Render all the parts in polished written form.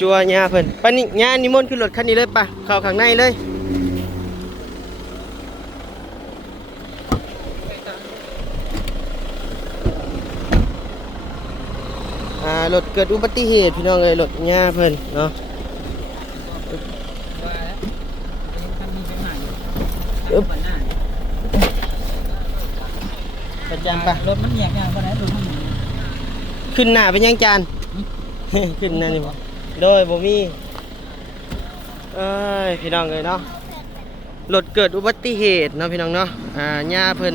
จัวหญ้าเพิ่นปานนี้หญ้านิมนต์ขึ้นรถคันนี้เลยปะเข้าข้างในเลยรถเกิดอุบัติเหตุพี่น้องเอ้ยรถหญ้าเพิ่นเนาะประจำปะรถมันแยกอย่างบ่ได้รถมันขึ้นหน้าเป็นยังจาน ขึ้นหน้านี่บ่โดยบ่มีเอ้ยพี่น้องเอ้ยเนาะรถเกิดอุบัติเหตุเนาะพี่น้องเนาะหญ้าเพิ่น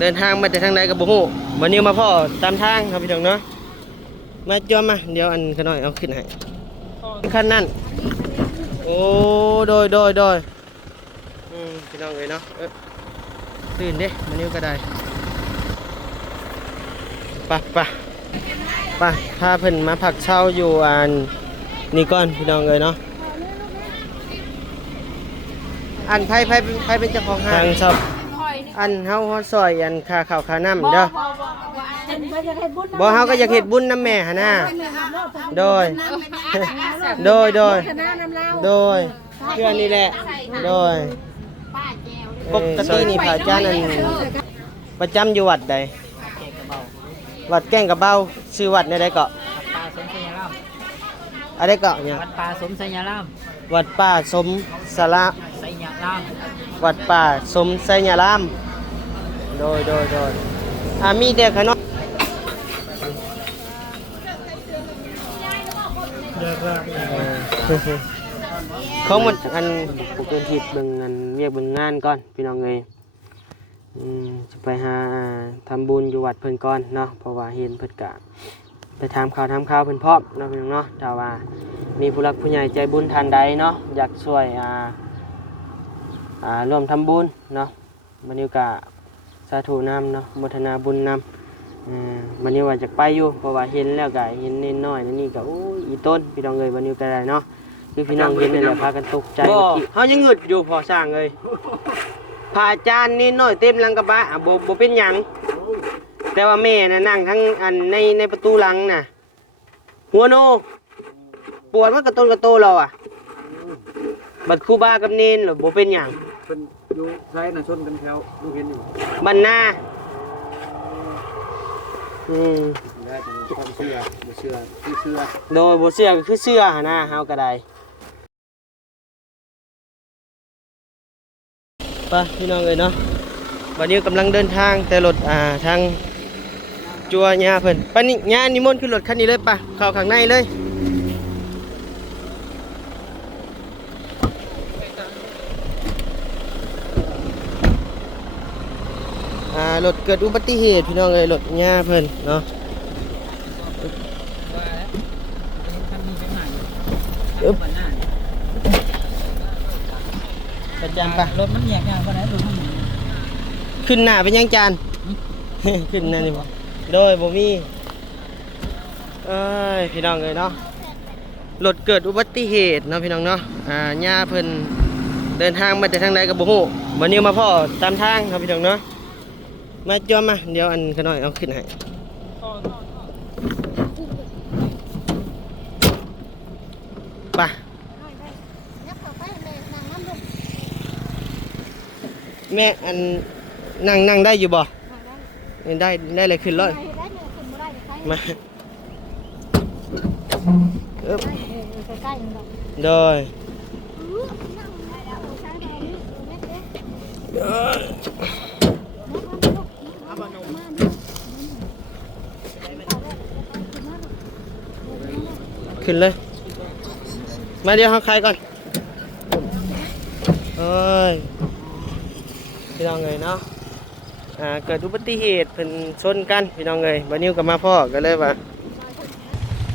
เดินทางมาแต่ทางใดก็บ่ฮู้วันนี้มาพ่อตามทางครับพี่น้องเนาะมาจอมมาเดี๋ยวอันขน้อยเอาขึ้นให้คันนั้นโอ้โดยพี่น้องเอ้ยเนาะตื่นเด้มานิ้วก็ได้ไปพาเพิ่นมาพักเช่าอยู่นี่ก่อนพี่น้องเลยเนาะไผเป็นเจ้าของห้างชอบเฮาฮอดซอยค่าข้าวค่าน้ำเด้อบ่เฮาก็อยากเฮ็ดบุญนำแม่หั่นน่ะโดยเพื่อนนี่แหละโดยปกตินี่พระอาจารย์ประจำอยู่วัดใดวัดแก้งกระเบ้าชื่อวัดในใดเกาะอะไรเกาะเนี่ยวัดป่าสมสัญญารามวัดป่าสมสระสัญญารามวัดป่าสมสัญญารามโดยมีแต่ขนมเขาหมดเกินทิศเบิ่งเรียกเบิ่งงานก่อนพี่น้องเอ้ยจะไปหาทำบุญอยู่วัดเพิ่นก่อนเนาะเพราะว่าเห็นเพิ่นกะไปถามข่าวเพิ่นพร้อมเนาะพี่น้องเนาะถ้าว่ามีผู้หลักผู้ใหญ่ใจบุญท่านใดเนาะอยากช่วยร่วมทำบุญเนาะมื้อนี้ก็สาธุนำเนาะโมทนาบุญนำมื้อนี้ว่าจะไปอยู่เพราะว่าเห็นแล้วก็เห็นนิดน้อยนี่ก็โอ้ยอีต้นพี่น้องเอ้ยวันนี้ก็ได้เนาะคือพี่น้องเห็นนี่แหละพากันตกใจเฮายังงึดอยู่พอสร้างเอ้ยพระอาจารย์นี่น้อยเต็มหลังกระบะบ่เป็นหยังแต่ว่าแม่น่ะนั่งทั้งในประตูหลังน่ะหัวโนปวดมันกระต้นกระโตเราบัดครูบากับเนนหรือบ่เป็นหยังเพิ่นอยู่ไสน่ะชนกันแถวอยู่เห็นอยู่บ้านนาได้ต้องเชื่อบ่เชื่อคือเชื่อโดยบ่เชื่อก็คือเชื่อหั่นนะเฮาก็ได้ไปพี่น้องเอ้ยเนาะวันนี้กำลังเดินทางแต่รถทางจัวหญ้าเพิ่นปานนี้หญ้านิมนต์ขึ้นรถคันนี้เลยปะเข้าข้างในเลยรถเกิดอุบัติเหตุพี่น้องเอ้ยรถหญ้าเพิ่นเนาะประจำปะรถมันแยกอย่างบ่ได้รถมันขึ้นหน้าเป็นยังจาน ขึ้นหน้านี่บ่โดยบ่มีเอ้ยพี่น้องเอ้ยเนาะรถเกิดอุบัติเหตุเนาะพี่น้องเนาะหญ้าเพิ่นเดินทางมาแต่ทางใดก็บ่ฮู้วันนี้มาพ่อตามทางครับพี่น้องเนาะมาจอมมาเดี๋ยวอันขน้อยเอาขึ้นให้ไปแม่อันนั่งได้อยู่บ่ได้เลยขึ้นเลยมาโดยขึ้นเลยมาเดี๋ยวเขาใครก่อนเอ้ยพี่น้องเอ้ยเนาะเกิดอุบัติเหตุเป็นชนกันพี่น้องเอ้ยวันนี้ก็มาพ่อกันเลยว่า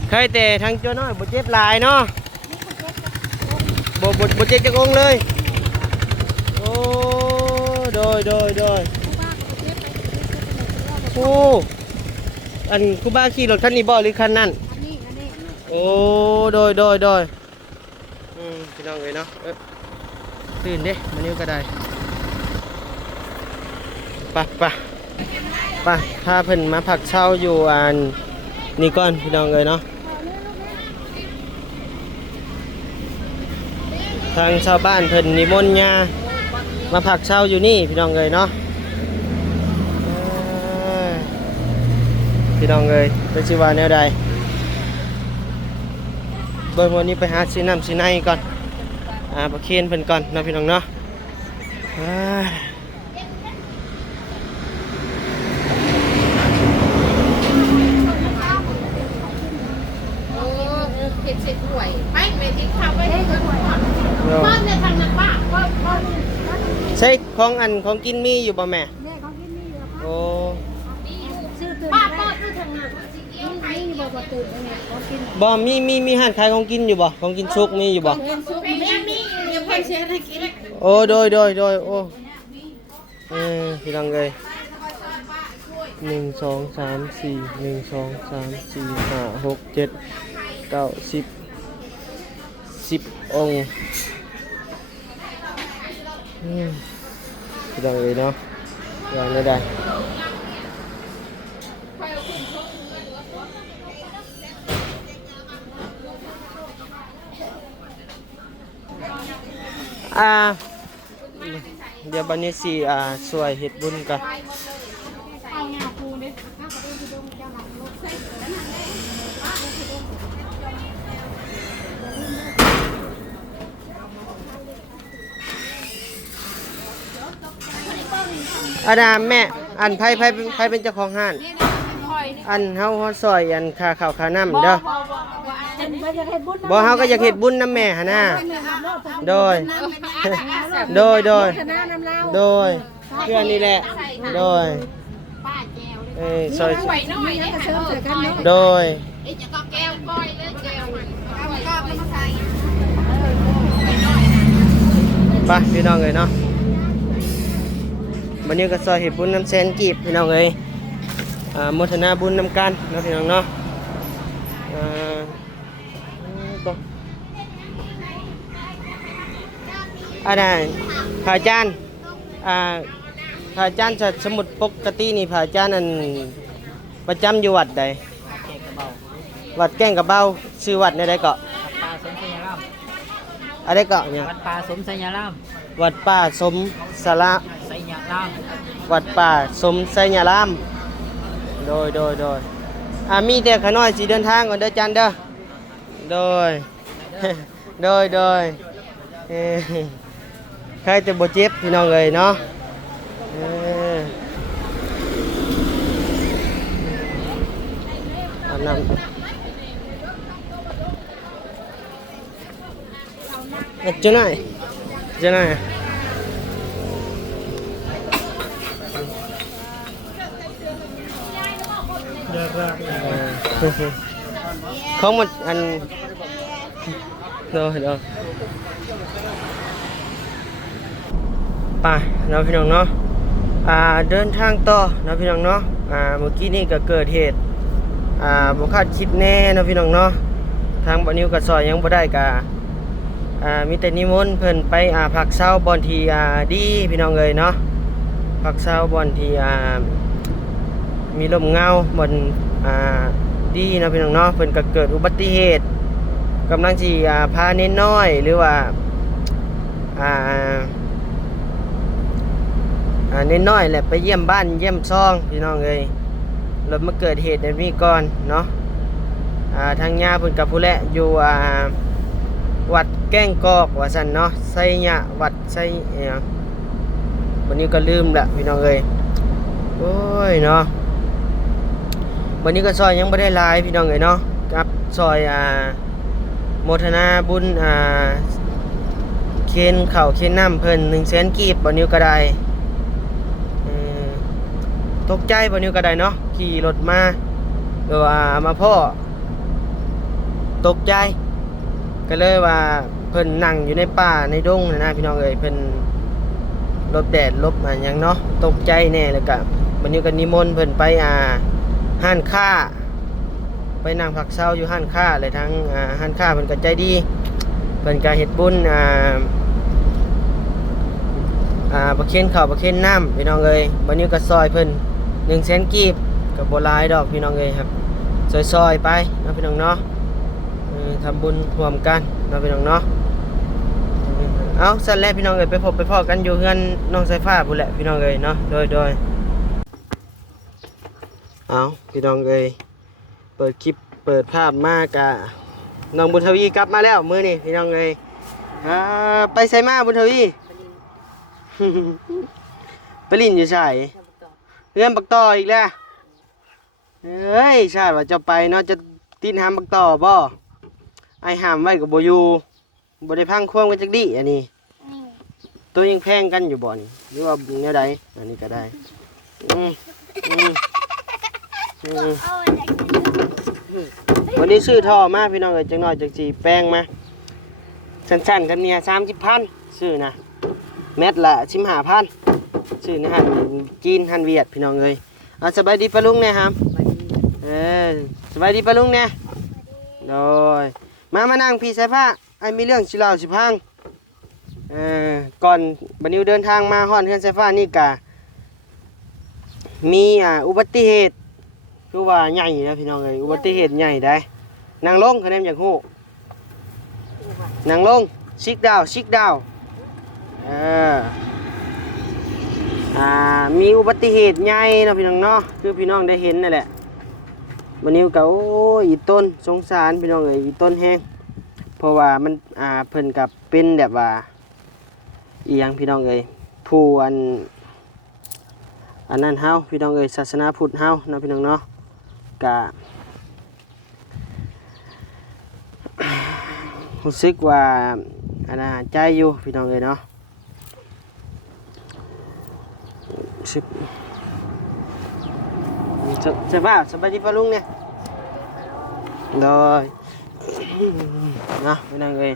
เคยแต่ทางเจ้าน้อยบ่เจ็บหลายเนาะบ่เจ็บจักองเลยโอ้โดยโอ้อันครูบาขี่รถคันนี้บ่หรือคันนั้นโอ้โดยพี่น้องเอ้ยเนาะตื่นเด้วันนี้ก็ได้ไปพาเพิ่นมาพักเช่าอยู่นี่ก่อนพี่น้องเอ้ยเนาะ ทางชาวบ้านเพิ่นนิมนต์ญามาพักเช่าอยู่นี่พี่น้องเอ้ยเนาะพี่น้องเอ้ยเป็นสิว่าแนวใดเบิ่งวันนี้ไปหาซื้อน้ำซื้อในก่อนประเคนเพิ่นก่อนเนาะพี่น้องเนาะเห็ดเสร็จหวยไปเวทีข้าวไปให้เงินหวยบ้านเนี่ยทางนักบ้าก็ใช่ของกินมีอยู่บ่แม่ เนี่ยเขากินนี่อยู่ โอ้ ซื้อตื่นป้าก็ซื้อทางนั้นนี่บอกตื่นเนี่ยเขากิน บ่มีห้านขายของกินอยู่บ่ของกินชุกมีอยู่บ่ เห็นซุปมีเดี๋ยวเพิ่นเสียให้กิน โอ้โดยโอ้พี่น้องเอ้ย1 2 3 4 1 2 3 4 5 6 7 9 10องค์พี่น้องเอ้ยเนาะวางได้เดี๋ยวบัดนี้สิช่วยเฮ็ดบุญกันแม่อันไผเป็นเจ้าของห้านอันเฮาซอยอันค่าข้าวค่าน้ำเด้อบ่เฮาก็อยากเฮ็ดบุญนำแม่หั่นน่ะโดยเพื่อนนี่แหละโดยซอยโดยไปพี่น้องเอ้ยเนาะวันนี้ก็ซอยเฮ็ดบุญน้ำแสนกีบพี่น้องเอ้ยโมทนาบุญนำกันเนาะพี่น้องเนาะพระอาจารย์พระอาจารย์จะสมุดปกตินี่พระอาจารย์นั่นประจำอยู่วัดใดวัดแก้งกระเบาชื่อวัดในใดเกาะวัดป่าสมสัญญาราม อะไรเกาะเนี่ย วัดป่าสมสัญญาราม วัดป่าสมสระ สัญญาราม วัดป่าสมไสยารามโดยมีแต่ขน้อยสิเดินทางก่อนเด้อจันเด้อโดยใครแต่บ่เจ็บพี่น้องเอ้ยเนาะอาบน้ำเจ้าหน่อยเขาหมดอันโดไปเนาะพี่น้องเนาะเดินทางต่อเนาะพี่น้องเนาะเมื่อกี้นี่ก็เกิดเหตุบ่คาดคิดแน่เนาะพี่น้องเนาะทางบ่นิวก็ซอยยังบ่ได้ก็มีแต่นิมนต์เพิ่นไปพักเช้าบ่อนที่ดีพี่น้องเอ้ยเนาะพักเช้าบ่อนที่มีลมเงาบ่อนดีเนาะพี่น้องเนาะเพิ่นก็เกิดอุบัติเหตุกำลังสิพาเน้นน้อยหรือว่าเน้นน้อยแหละไปเยี่ยมบ้านเยี่ยมซ่องพี่น้องเอ้ยรถมาเกิดเหตุในนี้ก่อนเนาะทางญาเพิ่นกับผู้แลอยู่วัดแก้งกอกว่าซั่นเนาะไสยะวัดไสวันนี้ก็ลืมละพี่น้องเอ้ยโอ้ยเนาะวันนี้ก็ซอยยังบ่ได้หลายพี่น้องเอ้ยเนาะกับซอยโมทนาบุญเคนข้าวเคนน้ำเพิ่น100,000กีบบ่นิ้วก็ได้ตกใจบ่นิ้วก็ได้เนาะขี่รถมาหรือว่ามาพ่อตกใจก็เลยว่าเพิ่นนั่งอยู่ในป่าในดงนะพี่น้องเอ้ยเพิ่นหลบแดดหลบหยังเนาะตกใจแน่เลยก็บ่นิ้วก็นิมนต์เพิ่นไปห้านค้าไปนั่งพักเช้าอยู่ห้านค้าเลยทั้งห้านค้าเพิ่นก็ใจดีเพิ่นก็เฮ็ดบุญประเคนข้าวประเคนน้ำพี่น้องเอ้ยวันนี้ก็ซอยเพิ่น100,000กีบก็บ่หลายดอกพี่น้องเอ้ยครับซอยๆไปเนาะพี่น้องเนาะทำบุญร่วมกันเนาะพี่น้องเนาะ เอาสั่นแรกพี่น้องเอ้ยไปพบไปพ้อกันอยู่เฮือนน้องสายฟ้าพุ่นแหละพี่น้องเอ้ยเนาะโดยเอาพี่น้องเอ้ยเปิดคลิปเปิดภาพมากะน้องบุญทวีกลับมาแล้วมื้อนี้พี่น้องเอ้ยไปไสมาบุญทวี ไปลินอยู่ใช่เพื่อนปักต่ออีกแล้วเฮ้ยชาติว่าจะไปเนาะจะตีนหามปักต่อบ่ไอหามไว้กับโบอยูบ่ได้พังควงกันจักดิอันนี้ นี่ ตัวยังแพงกันอยู่บ่นี่หรือว่าแนวใดอันนี้ก็ได้อืมอืมอืม เอาจาก วันนี้ซื้อท่อมาพี่น้องเอ้ยจังน้อยจักสีแป้งมาสั้นๆกันเนี่ย30,000ซื้อนะเม็ดละ15,000ซื้อในหันจีนหันเวียดพี่น้องเอ้ยเอาสบายดีปะลุงเนี่ยครับสบายดีปะลุงเนี่ยโดยมานั่งพี่สายผ้าไอ้มีเรื่องสิเล่าสิพังก่อนบัดนี้เดินทางมาฮอดเฮือนสายฟ้านี่กะมีอุบัติเหตุคือว่าใหญ่นะพี่น้องเอ้ยอุบัติเหตุใหญ่ได้นั่งลงคะแนนอยากฮู้นั่งลงซิกดาวมีอุบัติเหตุใหญ่เนาะพี่น้องเนาะคือพี่น้องได้เห็นนั่นแหละวันนี้ก็โอ้ยอีต้นสงสารพี่น้องเอ้ยอีต้นแห้งเพราะว่ามันเพิ่นกับเป็นแบบว่าอีหยังพี่น้องเอ้ยผู้อันนั้นเฮาพี่น้องเอ้ยศาสนาพุทธเฮาเนาะพี่น้องเนาะกะ รู้สึกว่าอันใจอยู่พี่น้องเอ้ยเนาะสิบสบายดีป่ะลุงเนี่ยโดยนะพี่น้องเอ้ย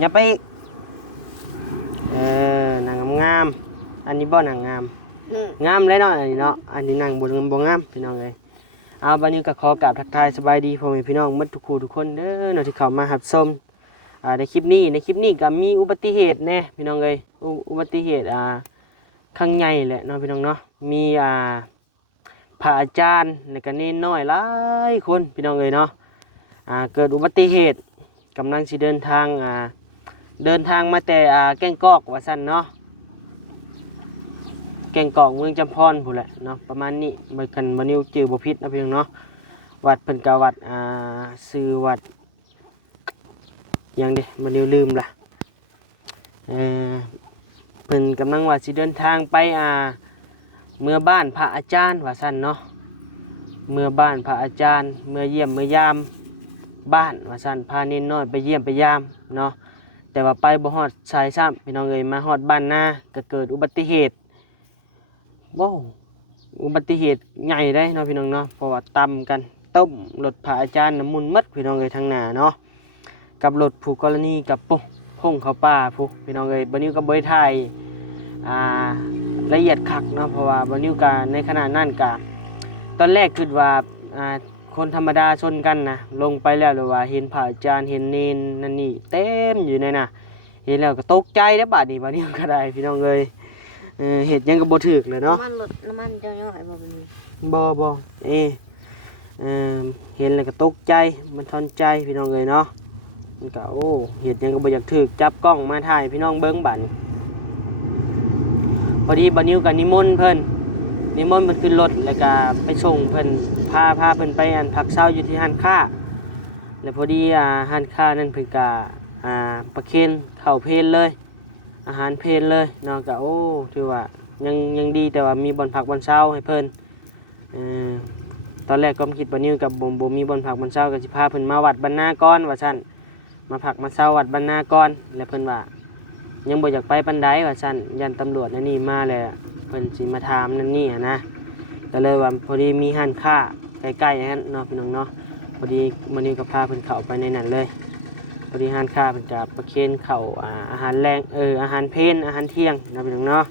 อย่าไปนางงามอันนี้บ่นางงามงามเลยเนาะอันนี้เนาะอันนี้นางบ่งามพี่น้องเอ้ยเอาบัดนี้ก็ขอกราบทักทายสบายดีพ่อแม่พี่น้องหมดทุกคู่ทุกคนเด้อเนาะที่เข้ามารับชมในคลิปนี้ก็มีอุบัติเหตุแน่พี่น้องเอ้ยอุบัติเหตุครั้งใหญ่แหละเนาะพี่น้องเนาะมีพระอาจารย์และก็เนนน้อยหลายคนพี่น้องเอ้ยเนาะเกิดอุบัติเหตุกำลังสิเดินทางมาแต่แก่งกอกว่าซั่นเนาะแก่งกอกเมืองจำพรพู้นแหละเนาะประมาณนี้บ่กันบ่นิวจื้อบ่ผิดนะพี่น้องเนาะวัดเพิ่นก็วัดชื่อวัดยังเด้บ่นิวลืมล่ะเพิ่นกำลังว่าสิเดินทางไปเมื่อบ้านพระอาจารย์ว่าซั่นเนาะเมื่อบ้านพระอาจารย์เมื่อเยี่ยมเมื่อยามบ้านว่าซั่นพาเน้นน้อยไปเยี่ยมไปยามเนาะแต่ว่าไปบ่ฮอดสายซ้ำพี่น้องเอ้ยมาฮอดบ้านนาก็เกิดอุบัติเหตุว้าวอุบัติเหตุใหญ่ได้เนาะพี่น้องเนาะเพราะว่าต่ำกันต้มรถพระอาจารย์น้ำมุนมัดพี่น้องเอ้ยทางหน้าเนาะกับรถผู้กรณีกับพุ่งเข้าป่าผู้พี่น้องเอ้ยบัดนี้ก็บ่ได้ถ่ายละเอียดคักเนาะเพราะว่าบัดนี้ก็ในขณะนั้นก็ตอนแรกคิดว่าคนธรรมดาชนกันนะลงไปแล้วหรือว่าเห็นพระอาจารย์เห็นเนนนั่นนี่เต็มอยู่ในน่ะเห็นแล้วก็ตกใจแล้วบาดนี้ก็ได้พี่น้องเอ้ยเห็ดยังก็บ่ถึกเลยเนาะน้ำมันเจ้าย่อยบ่เป็นบ่เห็นแล้วก็ตกใจมันทอนใจพี่น้องเอ้ยเนาะมันก็โอ้เห็ดยังก็บ่อยากถึกจับกล้องมาถ่ายพี่น้องเบิ่งบาดนี้พอดีบัดนี้ก็นิมนต์เพิ่นขึ้นรถแล้วก็ไปส่งเพิ่นพาเพิ่นไปพักเช้าอยู่ที่ห้านค้าแล้วพอดีห้านค้านั่นเพิ่นก็ประเคนข้าวเพลเลยอาหารเพลเลยเนาะก็โอ้ถือว่ายังดีแต่ว่ามีบ่อนพักบ่อนเช้าให้เพิ่นตอนแรกก็คิดว่านี่กับบ่มีบ่อนพักบ่อนเช้าก็สิพาเพิ่นมาวัดบ้านนาก่อนว่าซั่นมาพักมาเช้าวัดบ้านนาก่อนแล้วเพิ่นว่ายังบ่อยากไปปานใดว่าซั่นยันตำรวจนั่นนี่มาแล้วเพิ่นสิมาถามนั่นนี่นะก็เลยว่าพอดีมีห้านค้าใกล้ๆนั้นเนาะพี่น้องเนาะพอดีมื้อนี้ก็พาเพิ่นเข้าไปในนั้นเลยพอดีห้านค้าเพิ่นก็ประเคนเข้าอาหารแรงอาหารเพลอาหารเที่ยงนะพี่น้องเนาะ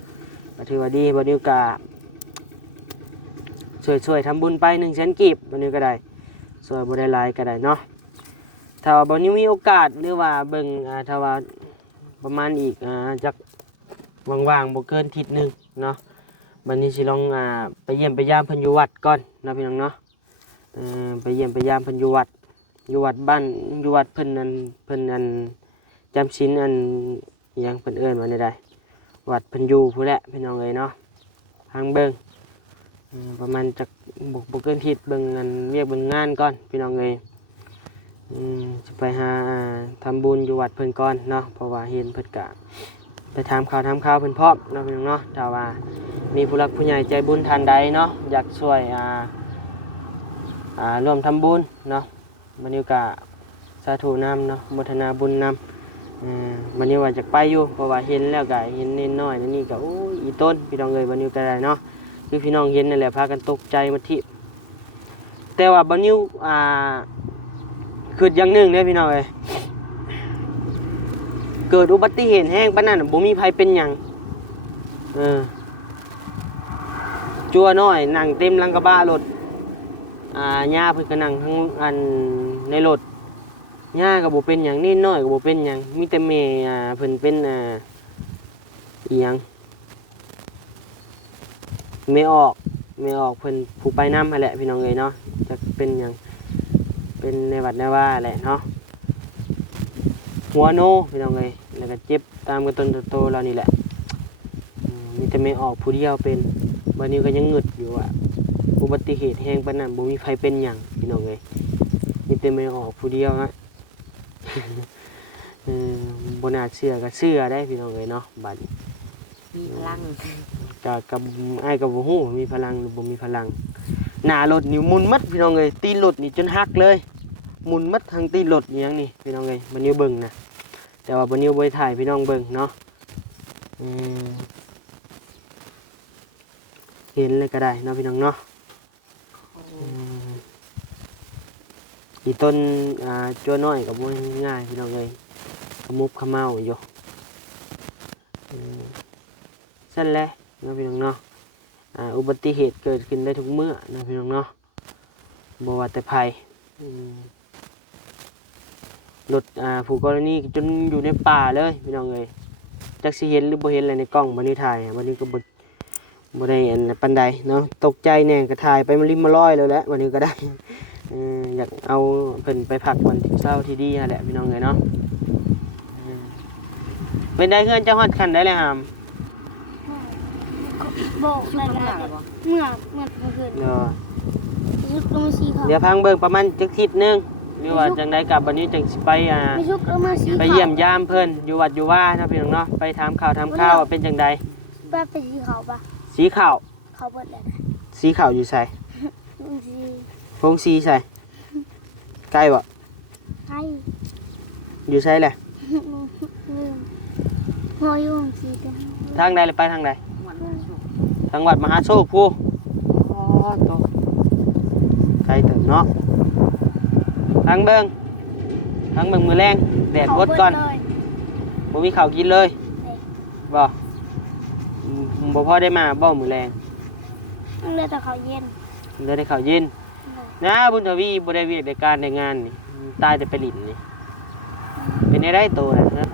ก็ถือว่าดีบ่นิวก็ช่วยทำบุญไป100,000กีบบ่นิวก็ได้ช่วยบ่ได้หลายก็ได้เนาะถ้าว่าบ่นิวมีโอกาสหรือว่าเบิ่งถ้าว่าประมาณอีกจักว่างๆบ่เกินอาทิตย์นึงเนาะบัดนี้สิลองไปเยี่ยมไปยามเพิ่นอยู่วัดก่อนนะพี่น้องเนาะไปเยี่ยมไปยามเพิ่นอยู่วัดบ้านอยู่วัดเพิ่นอันจำศีลอัน ยังเพิ่นเอิ้นว่าใดๆวัดเพิ่นอยู่ผู้นแหละพี่น้องเอ้ยเนาะทางเบิ่งประมาณจักบ่เกินทิศเบิ่งงานเวียกเบิ่งงานก่อนพี่น้องเอ้ยจะไปหาทำบุญอยู่วัดเพิ่นก่อนเนาะเพราะว่าเห็นเพิ่นกะไปถามข่าวเพิ่นพร้อมเนาะพี่น้องเนาะถ้าว่ามีผู้หลักผู้ใหญ่ใจบุญท่านใดเนาะอยากช่วยร่วมทำบุญเนาะมื้อนี้ก็สาธุนำเนาะโมทนาบุญนำมื้อนี้ว่าจะไปอยู่เพราะว่าเห็นแล้วก็เห็นนิดน้อยนี่ก็โอ้ยอีต้นพี่น้องเอ้ยมื้อนี้ก็ได้เนาะคือพี่น้องเห็นนั่นแหละพากันตกใจมาที่แต่ว่ามื้อนี้คืออย่างหนึ่งเด้อพี่น้องเอ้ยเกิดอุบัติเหตุแห้งปานนั้นบ่มีภัยเป็นหยังจัวน้อยนั่งเต็มหลังกระบะรถย่าเพิ่นก็นั่งทั้งอันในรถย่าก็บ่เป็นหยังนิดน้อยก็บ่เป็นหยังมีแต่แม่เพิ่นเป็นอีหยังแม่ออกเพิ่นผู้ไปนำนั่นแหละพี่น้องเอ้ยเนาะจะเป็นหยังเป็นในวัดในว่าแหละเนาะหัวโนพี่น้องเอ้ยแล้วก็เจ็บตามกันต้นโตๆเรานี่แหละมีแต่แม่ออกผู้เดียวเป็นวันนี้ก็ยังงึดอยู่อุบัติเหตุแห้งปานนั้นบ่มีใครเป็นหยังพี่น้องเอ้ยมีแต่แม่ออกผู้เดียวนะบ่น่าเชื่อก็เชื่อได้พี่น้องเอ้ยเนาะบัด มีพลัง กับอ้ายก็บ่ฮู้มีพลังหรือบ่มีพลังหน้ารถนี่หมุนมัดพี่น้องเอ้ยตีนรถนี่จนหักเลยหมุนมัดทางตีนรถนี่หยังนี่พี่น้องเอ้ยบ่นิ้วเบิ่งนะแต่ว่าบ่นิ้วบ่ได้ถ่ายพี่น้องเบิ่งเนาะเห็นเลยก็ได้เนาะพี่น้องเนาะอีต้นจัวน้อยกับบ่ง่ายพี่น้องเอ้ยขมุบขม้าอยู่สั่นแหละเนาะพี่น้องเนาะอุบัติเหตุเกิดขึ้นได้ทุกเมื่อเนาะพี่น้องเนาะบ่ว่าแต่ภัยรถผู้กรณีจนอยู่ในป่าเลยพี่น้องเอ้ยจักสิเห็นหรือบ่เห็นอะไรในกล้องบัดนี้ถ่ายบัดนี้ก็บ่ได้อันปานใดเนาะตกใจแน่ก็ถ่ายไปมาริมมาร้อยแล้วแหละวันนี้ก็ได้อยากเอาเพิ่นไปพักวันที่เช้าที่ดีนั่นแหละพี่น้องเอ้ยเนาะเป็นได้เฮือนเจ้าฮอดคันได้เลยหาม บอกเลยนะเมื่อเมื่อคืน เนาะ ยุกลงมาสีขาว เดี๋ยวพังเบิ่งประมาณจักทิศนึงหรือว่าจังได๋กลับบัดนี้จังสิไปไม่ยุกลงมาสีขาว ไปเยี่ยมยามเพิ่นอยู่วัดอยู่ว่านะพี่น้องเนาะไปถามข่าวว่าเป็นจังได๋ ป้าไปสีขาวปะ สีขาว เขาเบิดเลยนะ สีขาวอยู่ไส ลุงสี พงสีไสใกล้บ่ ให้ อยู่ไสแหละ ลืมหัวยุ่งสีกัน ทางใดเลยไปทางใด มันมันสุก ทางวัดมหาโชคผู้อ๋อโตไกลเติบเนาะทางเบิ่งมื้อแรงแดดบดก่อนบ่มีข้าวกินเลยบ่บ่พอได้มาบ่มื้อแรง มันเลยแต่เขาเย็น เลยได้ข้าวเย็นนะบุญทวีบ่ได้เวียกได้การได้งานนี่ตายแต่ไปลิ้นนี่เป็นได้โตนะ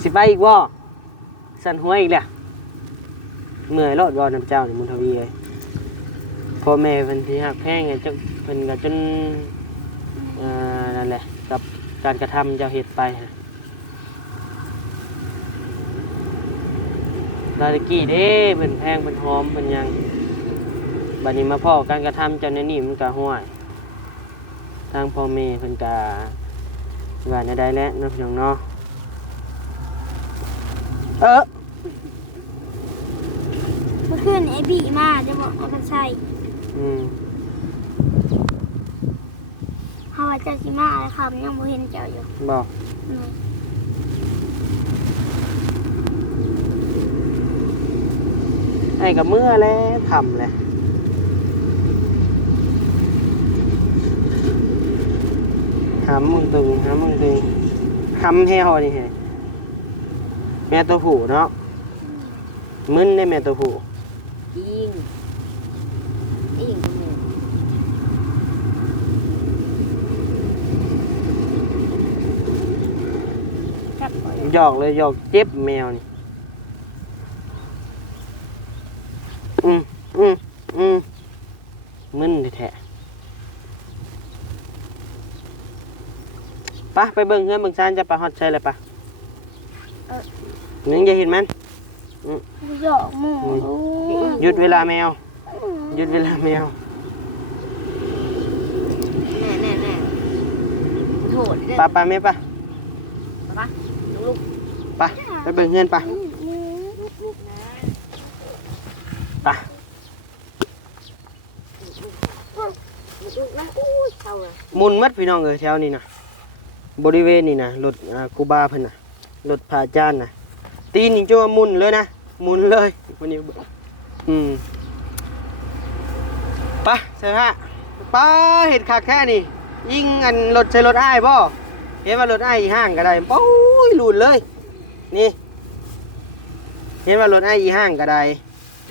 สิไปอีกบ่สั่นหัวอีกแหละเมื่อยรอดบ่น้ำเจ้านี่บุญทวีเอ้ยพ่อแม่เพิ่นที่ฮักแพงไงจังเพิ่นก็จนนั่นแหละกับการกระทำเจ้าเฮ็ดไปดาตะกี้เด้เพิ่นแพงเพิ่นหอมเพิ่นหยังบัดนี้มาพ้อการกระทำเจ้าในนี่มันก็ห้วยทางพ่อแม่เพิ่นก็ว่าแนวใดแล้วเนาะพี่น้องเนาะเมื่อคืนไอ้บีมาจะบอกเอากันใส่เขาว่าเจ้าสิมาแล้วคำยังบ่เห็นเจ้าอยู่ บอกไอ้กับเมื่อแล้วทำเลยหำมึงตึงหำแห้วนี่ไงแม่ตัวผู้เนาะมึนได้แม่ตัวผู้ ยิงตรงนี้ ครับ หยอกเลยหยอกเจ็บแมวนี่มึนแท้ๆไป ไปเบิ่งเฮือนเบิ่งซานจะไปฮอดใช่เลยปะนึงจะเห็นมัน หยอกหมู หยุดเวลาแมวหยุดเวลาแมว แน่มันโหดเด้อ ไปไหมปะ ปะลูก ไปเบิ่งเฮือนปะไป ลูกนะอู้เข้าเลย มุนมัดพี่น้องแถวนี้นะบริเวณนี่นะรถครูบาเพิ่นน่ะรถพระอาจารย์น่ะตีนนี่จะว่ามุนเลยนะมุนเลยวันนี้ไปเสร็จฮะป้าเห็ดคักแค่นี้ยิ่งอันรถใช้รถอ้ายบ่เห็นว่ารถอ้ายอีห้างก็ได้โอ้ยหลุดเลยนี่เห็นว่ารถอ้ายอีห้างก็ได้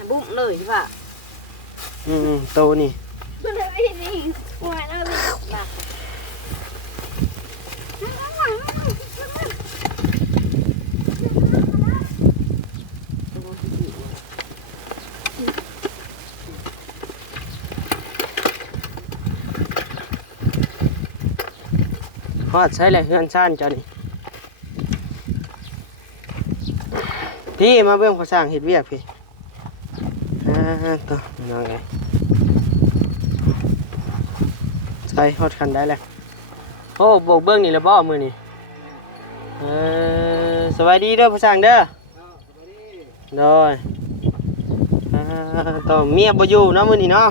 บุ้มเลยใช่ป่ะ โตนี่ นี่หัวเรา บ้า ฮอดใช้เลยเฮือนซ่านเจ้านี่พี่มาเบิ่งเขาสร้างเฮ็ดเวียกพี่ต่อน้องไงใส่ฮอดคันได้แล้วโอ้โบกเบิ่งนี่ละบ่มื้อนี้สวัสดีเด้อผู้สร้างเด้อโดยต่อเมียบ่อยู่เนาะมื้อนี้เนาะ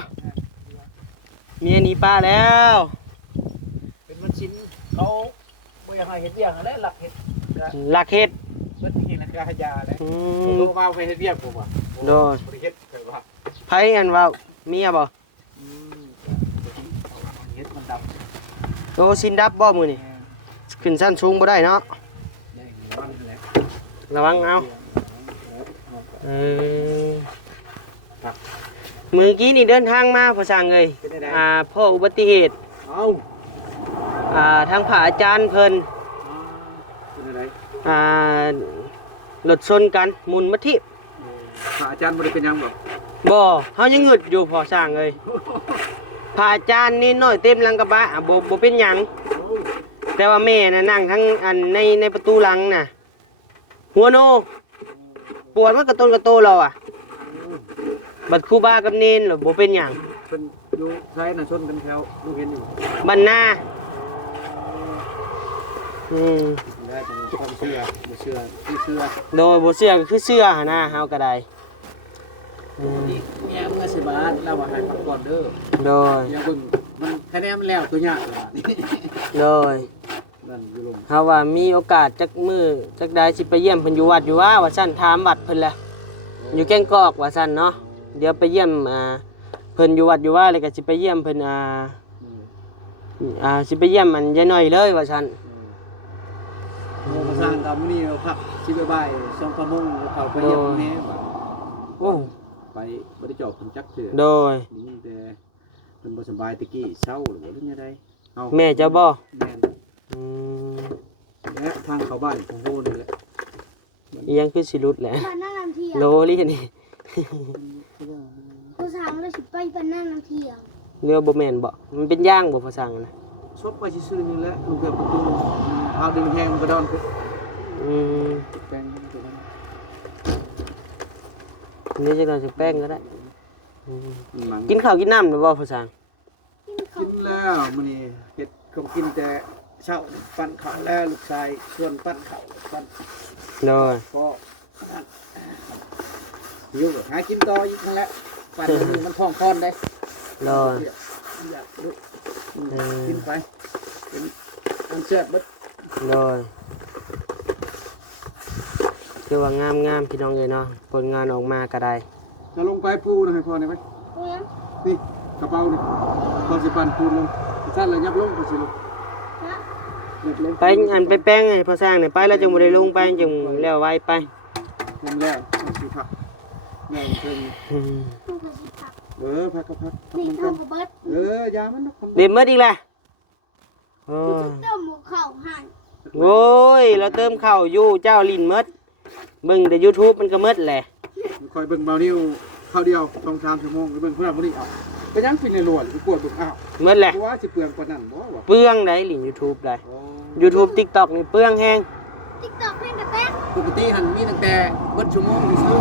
เมียหนีป้าแล้ว เป็นมันชิ้นเขาบ่อยากให้เฮ็ดเวียกนั่นแหละหลักเฮ็ด ลักเฮ็ด เพิ่นเฮ็ดนักขยาแหละ อื โล ม มาไปเฮ็ดเวียกผมว่า โดย บ่ได้เฮ็ดเพิ่นว่า ไผอันว่าเมียบ่ เฮ็ดมันดำ โตสินดับบ่มื้อนี้ขึ้นชั้นสูงบ่ได้เนาะ แดงวันนั่นแหละ ระวังเอาเมื่อกี้นี่เดินทางมาพอสั่งเลยพ่ออุบัติเหตุ เอ้า ทางผาอาจารย์เพิ่น เป็นอะไร รถชนกันมุนมาทิ พระอาจารย์บ่ได้เป็นหยังบ่ บ่เฮายังงึดอยู่พอสั่งเลยผาอาจารย์นี่น้อยเต็มหลังกระบะบ่เป็นหยังแต่ว่าแม่น่ะนั่งทั้งอันในประตูหลังน่ะหัวโนปวดมันกระต้นกระโตเราอ่ะบัดครูบากับเนนหรือบ่เป็นหยัง เพิ่นอยู่ไสน่ะชนกันแถวลูกเห็นอยู่ บ้านนา ได้ตรงความเชื่อบ่เชื่อที่เชื่อ โดยบ่เชื่อก็คือเชื่อหั่นนะเฮาก็ได้ เมียเมื่อสิบาทแล้วว่าให้พักก่อนเด้อ โดย อย่าเบิ่งมันคะแนนมันแล้วตัวยากล่ะ โดย นั่นอยู่ลง เฮาว่ามีโอกาสจักมื้อจักใดสิไปเยี่ยมเพิ่นอยู่วัดอยู่ว่าซั่นถามวัดเพิ่นแหละอยู่แก้งกอกว่าซั่นเนาะเดี๋ยวไปเยี่ยมเพิ่นอยู่วัดอยู่ว่าเลยก็สิไปเยี่ยมเพิ่นสิไปเยี่ยมมันยายน้อยเลยว่าซั่น โมมาสร้างตามมื้อนี้พักสิบ่ายๆ2 ชั่วโมงเข้าไปเยี่ยมแม่ว่า โอ้ ไปบ่ได้เจาะเพิ่นจักเทื่อ โดย นี่แต่เพิ่นบ่สบายตะกี้เช้าหรือบ่รู้ยังไดเฮา แม่เจ้าบ่ แม่น อืม และทางเข้าบ้านของโหนี่แหละ อีหยังคือสิหลุดแหละ บ้านหน้าน้ำเที่ยง โลลินี่ ผู้สาวเราสิไปบ้านหน้าน้ำเที่ยง เรือบ่แม่นบ่มันเป็นย่างบ่ภาษานะ ซบไปซื่อๆนี่แหละลูกเกือบประตูเอาดึงแฮงมันก็ดอนขึ้น อืม แปลงมันก็ดอน นี่จะเราจะแป้งก็ได้ หนัง กินข้าวกินน้ำหรือบ่ภาษา กินข้า กิ วน แล้วมื้อนี้เฮ็ดก็กินแต่เช้าปั้นข้าวแล้วลูกชายชวนปั้นข้าวปั้น โดย ก็หิวหากินต่ออีกนั่นแหละปั้นมันท้องคอนได้ โดย อยากดูกินไปเป็นอันเชือดเบิด โดยคือว่างามพี่น้องเอ้ยเนาะผลงานออกมาก็ได้ จะลงไปปูนะให้พ่อนี่ไหม เลี้ยง นี่กระเป๋านี่พอสิปันปูนลงสั้นเลยยับลงไปสิลง นะ ยับลง ไปอันไปแป้งให้พอสร้างเนี่ยไปแล้วจังบ่ได้ลงไปจังแล้วไว้ไป เห็นแล้วสิพักแม่เพิ่น อืม ลูกกระสิผัก พักก็พัก นี่ มัน ข้า กั วน กระเบิด ยามันนะ เด็ดหมดอีกแล้วโอ้ กู ย จะเติมหมูข้าวหั่น โอ้ยเราเติมข้าวอยู่เจ้าลิ้นหมดเบิ่งแต่ YouTube มันก็หมดแหละ คอยเบิ่งเบานิ้วข้าวเดียว2-3 ชั่วโมงเบิ่งเพื่อนบ่ได้เอาไปยังฟินในหลวนปวดบึกอ้าว หมดแหละ ว่าสิเปลืองกว่านั้นบ่วะ เปลืองได้ลิ้น YouTube ได้ โอ้ YouTube TikTok นี่เปลืองแฮง TikTok เพิ่นก็แป๊ก ปกติหันมีตั้งแต่เบิดชั่วโมงที่ซื้อ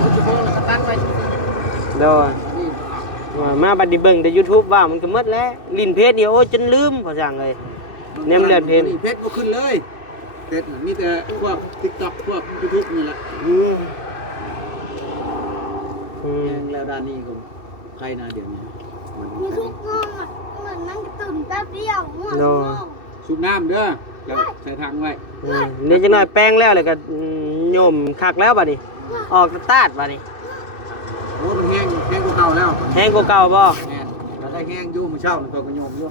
เบิดชั่วโมงแล้วก็ตัดไป โดย นี่ ว่ามาบัดนี้เบิ่งแต่ YouTube ว่ามันก็หมดแล้วลิ้นเพจนี่โอ้ยจนลืมพอสั่งเลยแนมเลือดเพจ เพชรบ่ขึ้นเลยเพชรมีแต่พวก TikTok พวก YouTube นี่แหละ อืมอื แพ ม งแล้วด้านนี้ก็ใครนะเดี๋ยวนี้ มีทุกงงอ่ะเหมือนมันก็ตื่นแป๊บเดียวง่วง สูบน้ำเด้อแล้วใส่ถังไว้ นี่จังหน่อยแป้งแล้วเลยก็โยมคักแล้วบัดนี้ ออกตาดบัดนี้ โอ้มันแห้งกว่าเก่าแล้ว แห้งกว่าเก่าบ่ แม่นแล้วได้แห้งอยู่มื้อเช้ามันก็โยมอยู่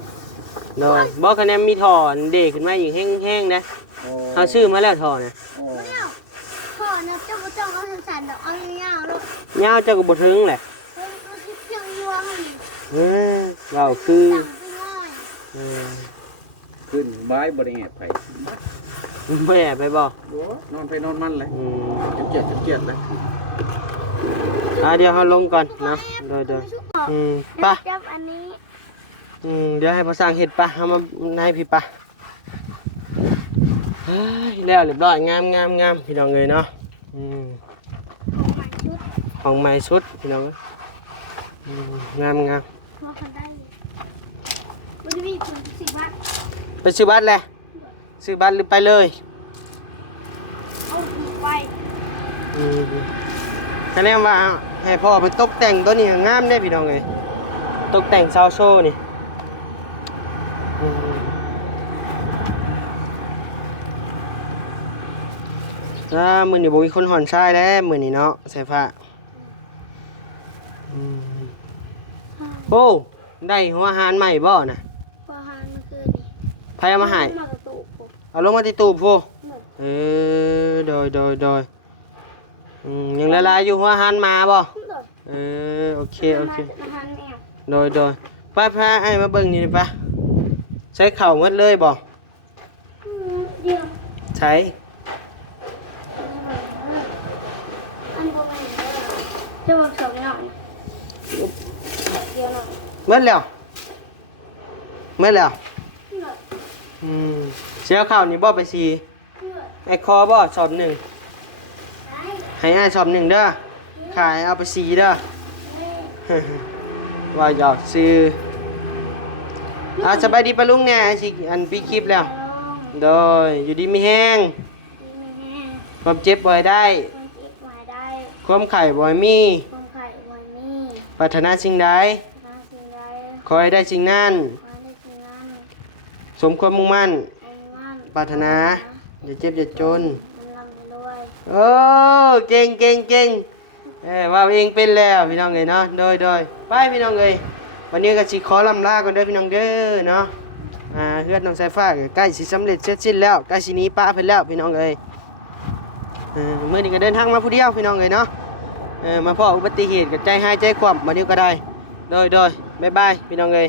โดยบ่คะแนนมีท่อเด็กขึ้นมาอีกแห้งๆนะ โอ้ เฮาซื้อมาแล้วท่อน่ะ โอ้ พ่อเนี่ยเจ้าก็เอาสั่นๆดอกเอายาวๆลูก ยาวเจ้าก็บ่ถึงแหละ เพิ่นก็สิเพียงยวงนี่ เออเราคือ สั่งไปหน่อย เออ ขึ้นบายบ่ได้แอบไผ บ่แอบไปบ่ โอ้นอนไปนอนมันเลย อืม เจ็บเลย เดี๋ยวเฮาลงก่อนเนาะโดยไป จับอันนี้ เดี๋ยวให้พ่อสร้างเห็ดปะเอามาให้พี่ปะเฮ้ยแล้วเรียบร้อยงามพี่น้องเลยเนาะของใหม่สุดพี่น้องงาม พอกันได้วันนี้คุณสิบบาท ไปซื้อบัตรเลยซื้อบัตรหรือไปเลย เอาไป คะแนนว่าให้พ่อไปตกแต่งตัวนี้งามได้พี่น้องเลยตกแต่งซาวโซ่นี่มือนี่บุยคนหอนทรายแล้วมือนี่เนาะใส่ผ้าโอ้ได้หัวอาหารใหม่บ่นะ พอหานมันคือนี่ ใครเอามาให้ มากระตุกผม เอาลงมาที่ตู้พูโดยยังละลายอยู่หัวอาหารมาบ่โอเค อาหารแอว โดยป้าพาไอ้มาเบิ่งนี่ดิป้าใช้เข่าหมดเลยบ่ เดี๋ยว ใช้ อันบ่แม่นจะบอกสองหน่อยเดี๋ยวหน่อย หมดแล้วเสียเข่านี่บ่ไปสีไอ้คอบ่สอบหนึ่งให้อ้ายสอบหนึ่งเด้อขายเอาไปสีเด้อ ว่าอยากซื้อสบายดีปะลุงเนี่ยสิอันปีคลิปแล้วโดยอยู่ดีมีแห้งความเจ็บบ่อยได้ความไข่บ่อยมีปรารถนาสิ่งใดขอให้ได้สิ่งนั้นสมความมุ่งมั่นปรารถนาอย่าเจ็บอย่าจนโอ้เก่งว่าเองเป็นแล้วพี่น้องเอ้ยเนาะโดยไปพี่น้องเอ้ยวันนี้ก็สิขอลำลาก่อนเด้อพี่น้องเด้อเนาะเฮือนน้องสายฟ้าก็ใกล้สิสำเร็จเสร็จสิ้นแล้วใกล้สิหนีป้าเพิ่นแล้วพี่น้องเอ้ยมื้อนี้ก็เดินทางมาผู้เดียวพี่น้องเอ้ยเนาะมาพ้ออุบัติเหตุก็ใจหายใจคว่ำมาเดียวก็ได้โดยบ๊ายบายพี่น้องเอ้ย